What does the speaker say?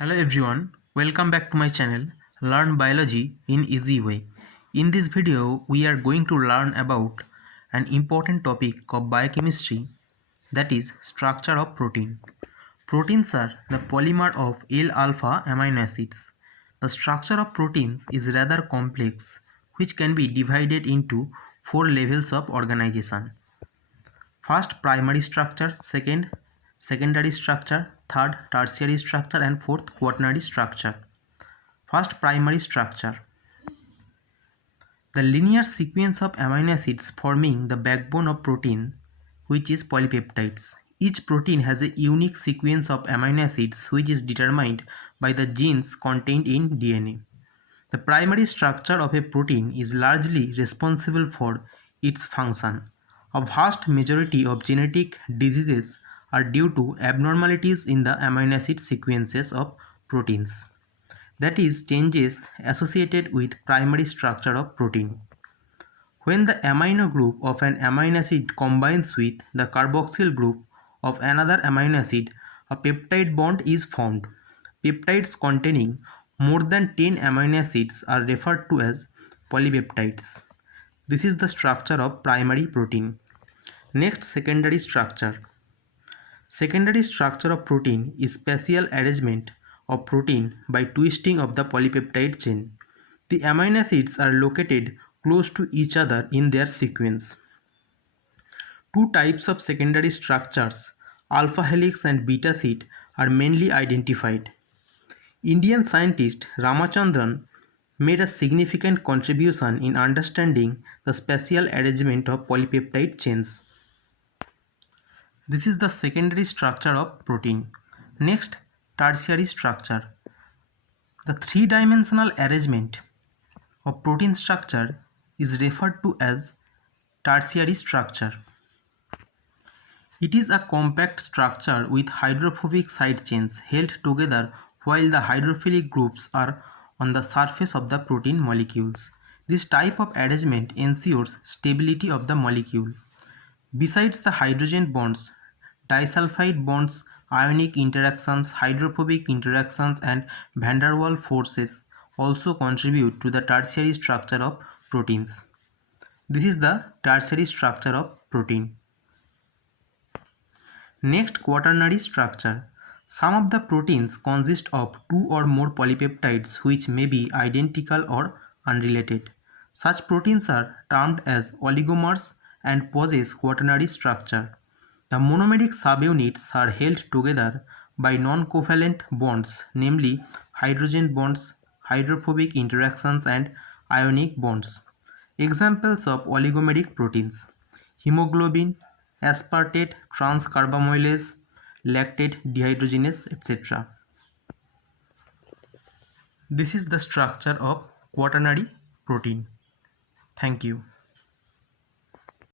Hello everyone, welcome back to my channel Learn Biology in Easy Way. In this video, we are going to learn about an important topic of biochemistry, that is structure of protein. Proteins are the polymer of L-alpha amino acids. The structure of proteins is rather complex, which can be divided into four levels of organization. First, primary structure, second, secondary structure, third, tertiary structure, and fourth, quaternary structure. First, primary structure. The linear sequence of amino acids forming the backbone of protein, which is polypeptides. Each protein has a unique sequence of amino acids which is determined by the genes contained in DNA. The primary structure of a protein is largely responsible for its function. A vast majority of genetic diseases are due to abnormalities in the amino acid sequences of proteins. That is, changes associated with primary structure of protein. When the amino group of an amino acid combines with the carboxyl group of another amino acid, a peptide bond is formed. Peptides containing more than 10 amino acids are referred to as polypeptides. This is the structure of primary protein. Next, secondary structure. Secondary structure of protein is spatial arrangement of protein by twisting of the polypeptide chain. The amino acids are located close to each other in their sequence. Two types of secondary structures, alpha helix and beta sheet, are mainly identified. Indian scientist Ramachandran made a significant contribution in understanding the spatial arrangement of polypeptide chains. This is the secondary structure of protein. Next, tertiary structure. The three-dimensional arrangement of protein structure is referred to as tertiary structure. It is a compact structure with hydrophobic side chains held together while the hydrophilic groups are on the surface of the protein molecules. This type of arrangement ensures stability of the molecule. Besides the hydrogen bonds, disulfide bonds, ionic interactions, hydrophobic interactions, and van der Waals forces also contribute to the tertiary structure of proteins. This is the tertiary structure of protein. Next, quaternary structure. Some of the proteins consist of two or more polypeptides which may be identical or unrelated. Such proteins are termed as oligomers and possess quaternary structure. The monomeric subunits are held together by non-covalent bonds, namely hydrogen bonds, hydrophobic interactions, and ionic bonds. Examples of oligomeric proteins: hemoglobin, aspartate transcarbamylase, lactate dehydrogenase, etc. This is the structure of quaternary protein. Thank you.